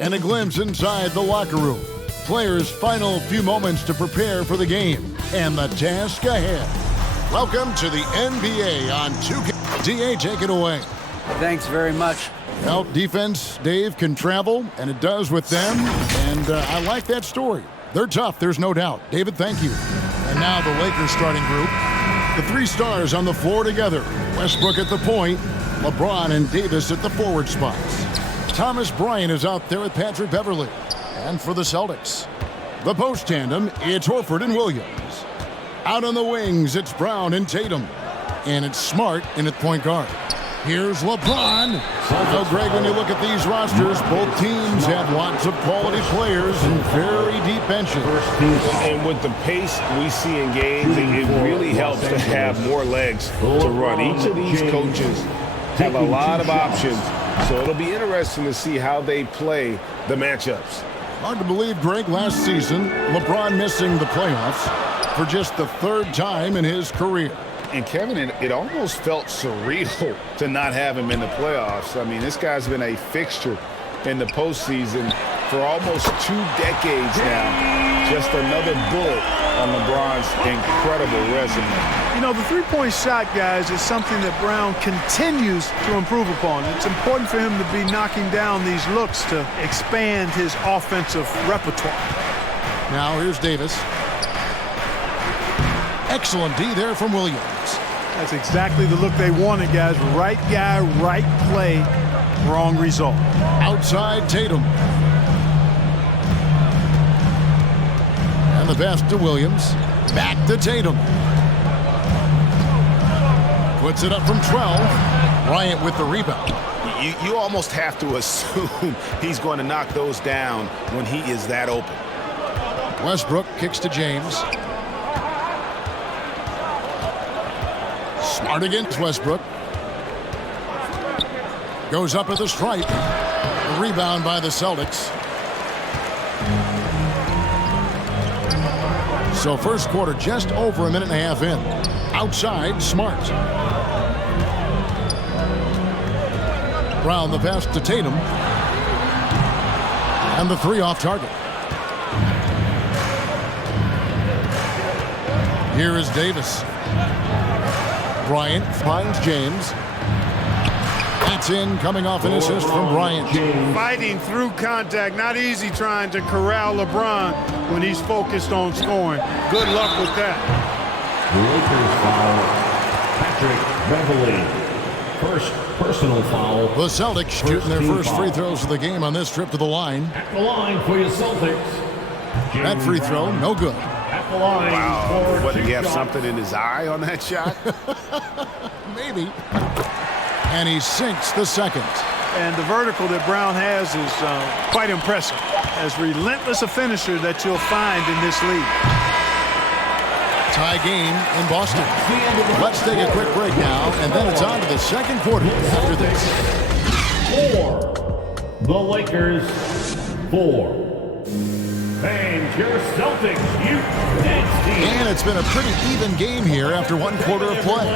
And a glimpse inside the locker room. Players' final few moments to prepare for the game and the task ahead. Welcome to the NBA on 2K. DA, take it away. Thanks very much. Well, defense, Dave, can travel, and it does with them. And I like that story. They're tough, there's no doubt. David, thank you. And now the Lakers starting group. The three stars on the floor together. Westbrook at the point, LeBron and Davis at the forward spots. Thomas Bryant is out there with Patrick Beverley. And for the Celtics, the post tandem, it's Horford and Williams. Out on the wings, it's Brown and Tatum. And it's Smart in at point guard. Here's LeBron. So, Greg, when you look at these rosters, both teams have lots of quality players and very deep benches. And with the pace we see in games, it really helps to have more legs to run. Each of these coaches have a lot of options, so it'll be interesting to see how they play the matchups. Hard to believe, Greg, last season, LeBron missing the playoffs for just the third time in his career. And Kevin, it almost felt surreal to not have him in the playoffs. I mean, this guy's been a fixture in the postseason for almost 2 decades now. Just another bullet on LeBron's incredible resume. You know, the three-point shot, guys, is something that Brown continues to improve upon. It's important for him to be knocking down these looks to expand his offensive repertoire. Now here's Davis. Excellent D there from Williams. That's exactly the look they wanted, guys. Right guy, right play, wrong result. Outside Tatum. And the pass to Williams. Back to Tatum. Puts it up from 12. Bryant with the rebound. You almost have to assume he's going to knock those down when he is that open. Westbrook kicks to James. Smart against Westbrook. Goes up at the stripe. A rebound by the Celtics. So first quarter just over a minute and a half in. Outside, Smart. Brown the pass to Tatum. And the three off target. Here is Davis. Bryant finds James. That's in, coming off an assist from Bryant. Fighting through contact, not easy trying to corral LeBron when he's focused on scoring. Good luck with that. The Lakers foul Patrick Beverley. First personal foul. The Celtics shooting their first free throws of the game on this trip to the line. At the line for your Celtics. That free throw, no good. Wow, what, did he have something in his eye on that shot? Maybe. And he sinks the second. And the vertical that Brown has is quite impressive. As relentless a finisher that you'll find in this league. Tie game in Boston. Let's take a quick break now, and then it's on to the second quarter after this. 4. The Lakers 4. And your Celtics, you next team. And it's been a pretty even game here after one quarter of play.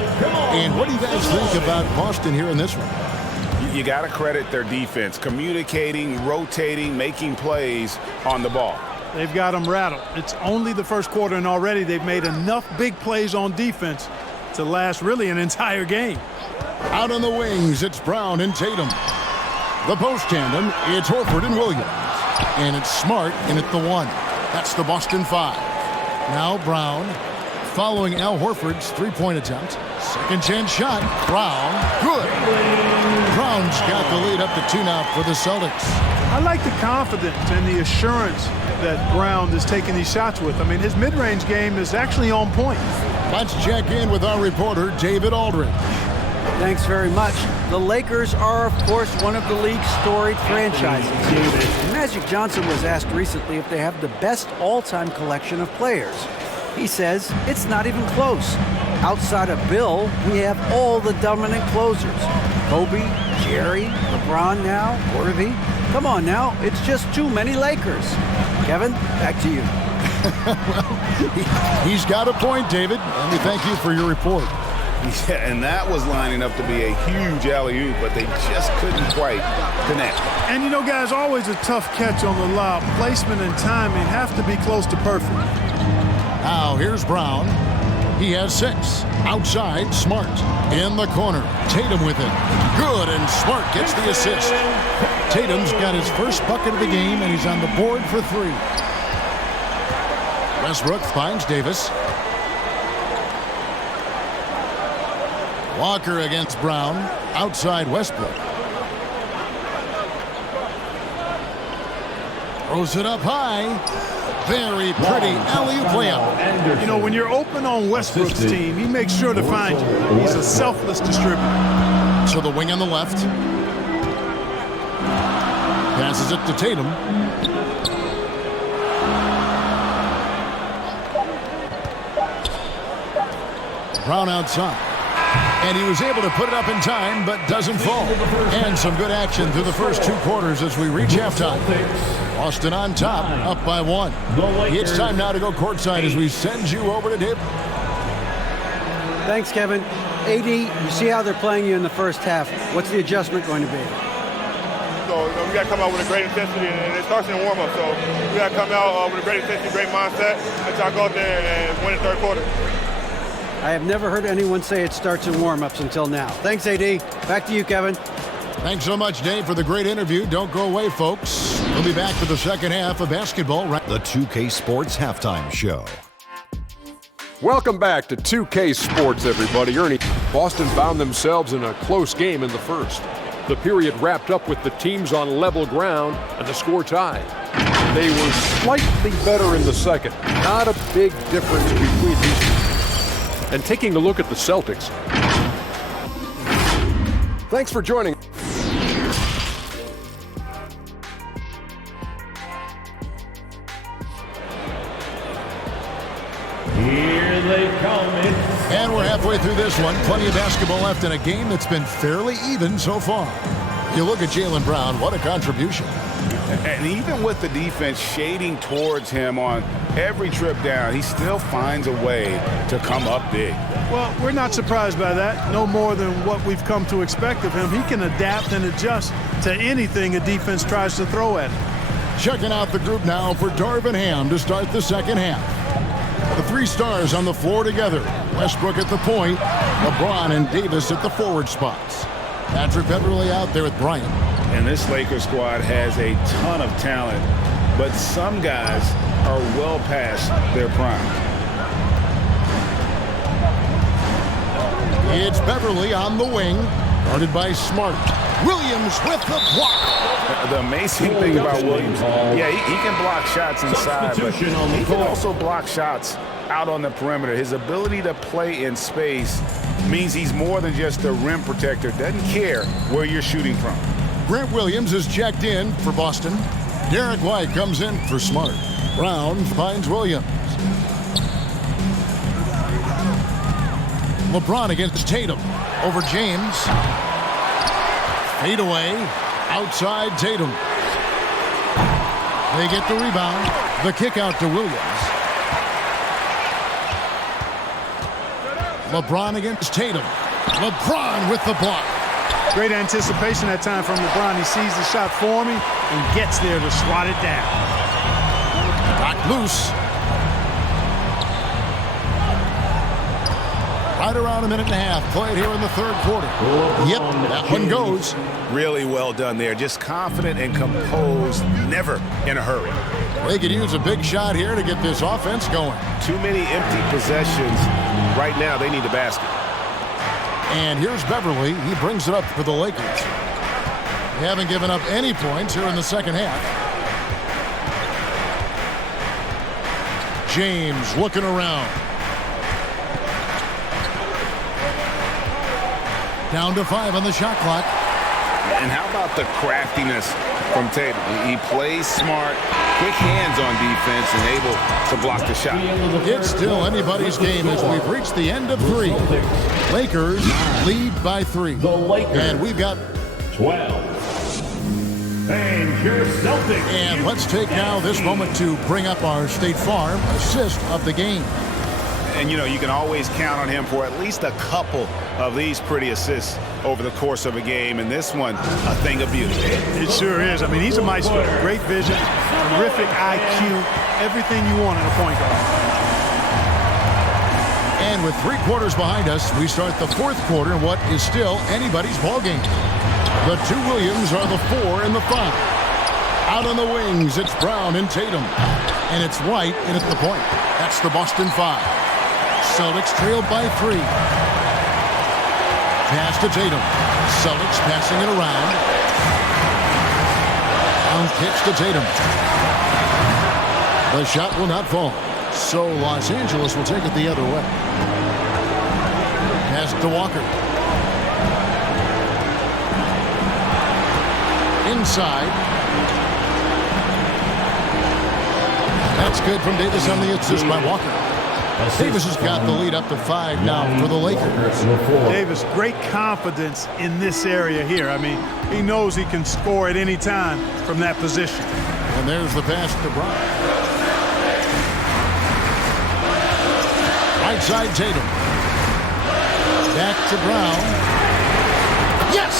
And what do you guys think about Boston here in this one? You got to credit their defense, communicating, rotating, making plays on the ball. They've got them rattled. It's only the first quarter, and already they've made enough big plays on defense to last really an entire game. Out on the wings, it's Brown and Tatum. The post tandem, it's Horford and Williams. And it's Smart in at the 1. That's the Boston 5. Now Brown following Al Horford's three-point attempt. Second chance shot. Brown. Good. Brown's got the lead up to 2 now for the Celtics. I like the confidence and the assurance that Brown is taking these shots with. I mean, his mid-range game is actually on point. Let's check in with our reporter, David Aldridge. Thanks very much. The Lakers are, of course, one of the league's storied franchises. Magic Johnson was asked recently if they have the best all-time collection of players. He says it's not even close. Outside of Bill, we have all the dominant closers. Kobe, Jerry, LeBron now, Worthy. Come on now, it's just too many Lakers. Kevin, back to you. Well, he's got a point, David, and we thank you for your report. Yeah, and that was lining up to be a huge alley-oop, but they just couldn't quite connect. And you know, guys, always a tough catch on the lob. Placement and timing have to be close to perfect. Now here's Brown. He has 6. Outside, Smart. In the corner, Tatum with it. Good, and Smart gets the assist. Tatum's got his first bucket of the game, and he's on the board for 3. Westbrook finds Davis. Walker against Brown. Outside Westbrook. Throws it up high. Very pretty alley-oop layup. You know, when you're open on Westbrook's team, he makes sure to find you. He's a selfless distributor. To the wing on the left. Passes it to Tatum. Brown outside. And he was able to put it up in time, but doesn't fall. And some good action through the first 2 quarters as we reach halftime. Boston on top, up by 1. It's time now to go courtside as we send you over to Dave. Thanks, Kevin. AD, you see how they're playing you in the first half. What's the adjustment going to be? So, we got to come out with a great intensity, and it starts in the warm-up. So we got to come out with a great intensity, great mindset, and try to go out there and win the third quarter. I have never heard anyone say it starts in warm-ups until now. Thanks, AD. Back to you, Kevin. Thanks so much, Dave, for the great interview. Don't go away, folks. We'll be back for the second half of basketball. The 2K Sports Halftime Show. Welcome back to 2K Sports, everybody. Ernie, Boston found themselves in a close game in the first. The period wrapped up with the teams on level ground and the score tied. They were slightly better in the second. Not a big difference between these two. And taking a look at the Celtics. Thanks for joining. Here they come. And we're halfway through this one. Plenty of basketball left in a game that's been fairly even so far. You look at Jaylen Brown, what a contribution. And even with the defense shading towards him on every trip down, he still finds a way to come up big. Well, we're not surprised by that. No more than what we've come to expect of him. He can adapt and adjust to anything a defense tries to throw at him. Checking out the group now for Darvin Ham to start the second half. The 3 stars on the floor together. Westbrook at the point, LeBron and Davis at the forward spots. Patrick Beverley out there with Bryant. And this Lakers squad has a ton of talent, but some guys are well past their prime. It's Beverley on the wing, guarded by Smart. Williams with the block. The amazing thing about Williams, yeah, he can block shots inside, but he can also block shots out on the perimeter. His ability to play in space means he's more than just a rim protector. Doesn't care where you're shooting from. Grant Williams is checked in for Boston. Derek White comes in for Smart. Brown finds Williams. LeBron against Tatum. Over James. Fade away. Outside Tatum. They get the rebound. The kick out to Williams. LeBron against Tatum. LeBron with the block. Great anticipation that time from LeBron. He sees the shot forming and gets there to swat it down. Back loose. Right around a minute and a half played here in the third quarter. Yep, that one goes. Really well done there. Just confident and composed, never in a hurry. They could use a big shot here to get this offense going. Too many empty possessions. Right now, they need a basket. And here's Beverley. He brings it up for the Lakers. They haven't given up any points here in the second half. James looking around. Down to 5 on the shot clock. And how about the craftiness from Tatum? He plays smart, quick hands on defense, and able to block the shot. It's still anybody's game as we've reached the end of 3. Lakers lead by 3. And we've got 12. And your Celtics. And let's take now this moment to bring up our State Farm assist of the game. And, you know, you can always count on him for at least a couple of these pretty assists over the course of a game. And this one, a thing of beauty. It sure is. I mean, he's a maestro. Great vision, terrific IQ, everything you want in a point guard. And with 3 quarters behind us, we start the 4th quarter in what is still anybody's ball game. The 2 Williams are the 4 and the 5. Out on the wings, it's Brown and Tatum. And it's White in at the point. That's the Boston 5. Celtics trailed by 3. Pass to Tatum. Celtics passing it around. On pitch to Tatum. The shot will not fall. So Los Angeles will take it the other way. Pass to Walker. Inside. That's good from Davis on the assist by Walker. Davis has got the lead up to 5 now for the Lakers. Davis, great confidence in this area here. I mean, he knows he can score at any time from that position. And there's the pass to Brown. Right side Tatum. Back to Brown. Yes!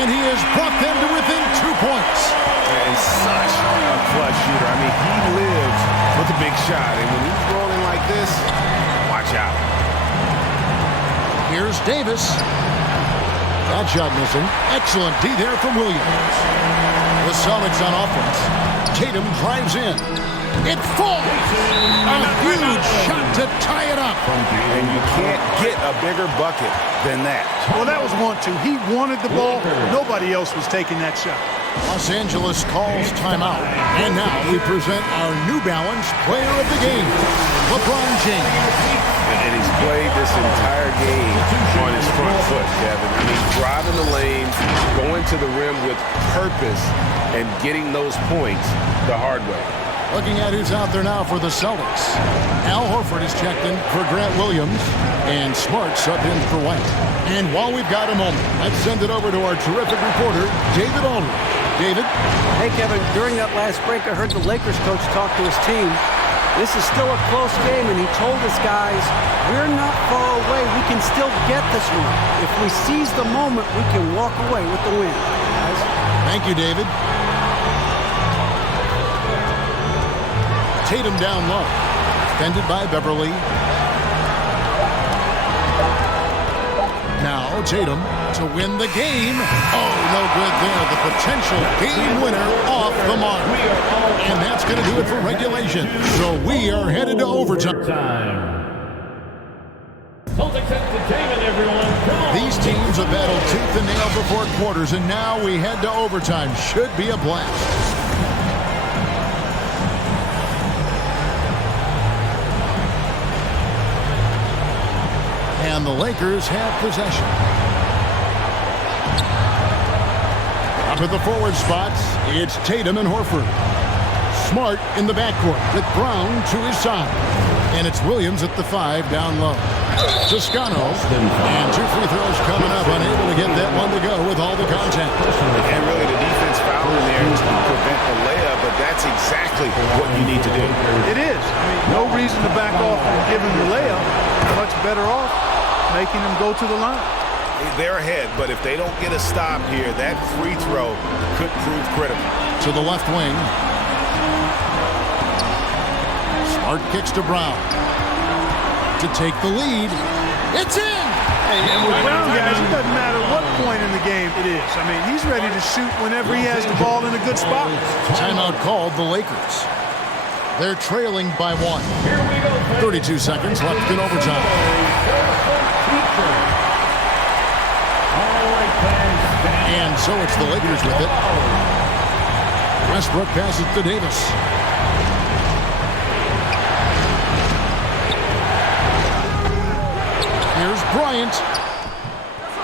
And he has brought them to within 2 points. And such a clutch shooter. I mean, he lives with a big shot. And when he's rolling like this, watch out. Here's Davis. That shot missing. Excellent D there from Williams. The Celtics on offense. Tatum drives in. It falls. A huge shot to tie it up. And you can't get a bigger bucket than that. Well, that was 1-2. He wanted the ball. Nobody else was taking that shot. Los Angeles calls timeout. And now we present our New Balance player of the game, LeBron James. And he's played this entire game on his front foot, Kevin. I mean, driving the lane, going to the rim with purpose, and getting those points the hard way. Looking at who's out there now for the Celtics. Al Horford is checked in for Grant Williams, and Smart subbed in for White. And while we've got a moment, let's send it over to our terrific reporter, David Aldridge. David? Hey, Kevin, during that last break, I heard the Lakers coach talk to his team. This is still a close game, and he told his guys, we're not far away. We can still get this one. If we seize the moment, we can walk away with the win. Guys. Thank you, David. Tatum down low. Defended by Beverly. Now Tatum to win the game. Oh, no good there. The potential game winner off the mark. And that's going to do it for regulation. So we are headed to overtime. Celtics entertainment, everyone. Come on. These teams have battled tooth and nail before quarters, and now we head to overtime. Should be a blast. And the Lakers have possession. Up at the forward spots, it's Tatum and Horford. Smart in the backcourt with Brown to his side. And it's Williams at the 5 down low. Toscano. And 2 free throws coming up. Unable to get that one to go with all the contact. And really the defense foul in there to prevent the layup, but that's exactly what you need to do. It is. I mean, no reason to back off from giving the layup. Much better off making them go to the line. They're ahead, but if they don't get a stop here, that free throw could prove critical. To the left wing. Smart kicks to Brown. To take the lead. It's in! And with Brown, guys, it doesn't matter what point in the game it is. I mean, he's ready to shoot whenever he has the ball in a good spot. Timeout called the Lakers. They're trailing by 1. 32 seconds left in overtime. And so it's the Lakers with it. Westbrook passes to Davis. Here's Bryant.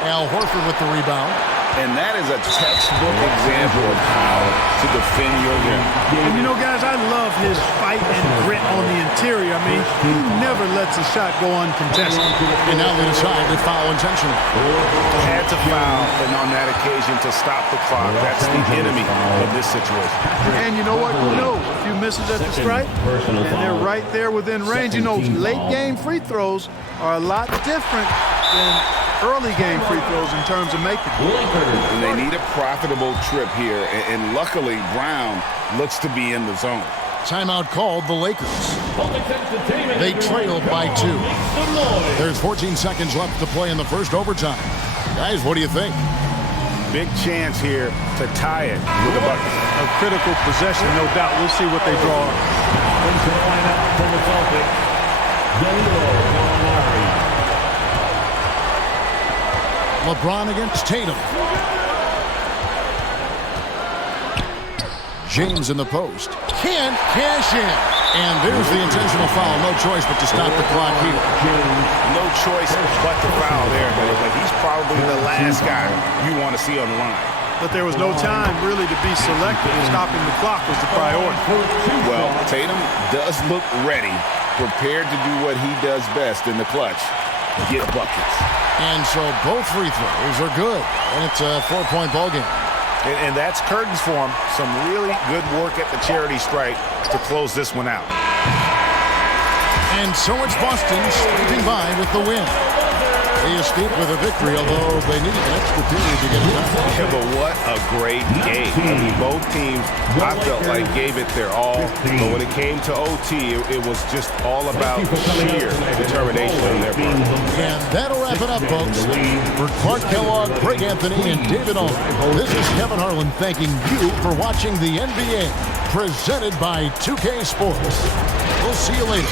Al Horford with the rebound. And that is a textbook example of how to defend your rim. And you know, guys, I love his fight and grit on the interior. I mean, he never lets a shot go uncontested. And now they decide to foul intentional. Had to foul, and on that occasion to stop the clock. That's the enemy of this situation. And you know what? You know, a few misses at the stripe, and they're right there within range. You know, late game free throws are a lot different than early game free throws in terms of making. And they need a profitable trip here, and luckily Brown looks to be in the zone. Timeout called the Lakers. They trailed by 2. There's 14 seconds left to play in the first overtime. Guys, what do you think? Big chance here to tie it with a bucket. A critical possession, no doubt. We'll see what they draw. Into the lineup for the Celtics, LeBron against Tatum. James in the post. Can't cash in. And there's the intentional foul. No choice but to stop the clock here. No choice but to foul there, but he's probably the last guy you want to see on the line. But there was no time really to be selective. Stopping the clock was the priority. Well, Tatum does look ready, prepared to do what he does best in the clutch, get buckets. And so both free throws are good. And it's a 4-point ball game. And that's curtains for him. Some really good work at the charity stripe to close this one out. And so it's Boston scraping by with the win. They escaped with a victory, although they needed an extra period to get it done. Yeah, but what a great game. I mean, both teams, I felt like, gave it their all. But when it came to OT, it was just all about sheer determination on their part. And that'll wrap it up, folks. For Clark Kellogg, Greg Anthony, and David Owen, this is Kevin Harlan thanking you for watching the NBA, presented by 2K Sports. We'll see you later.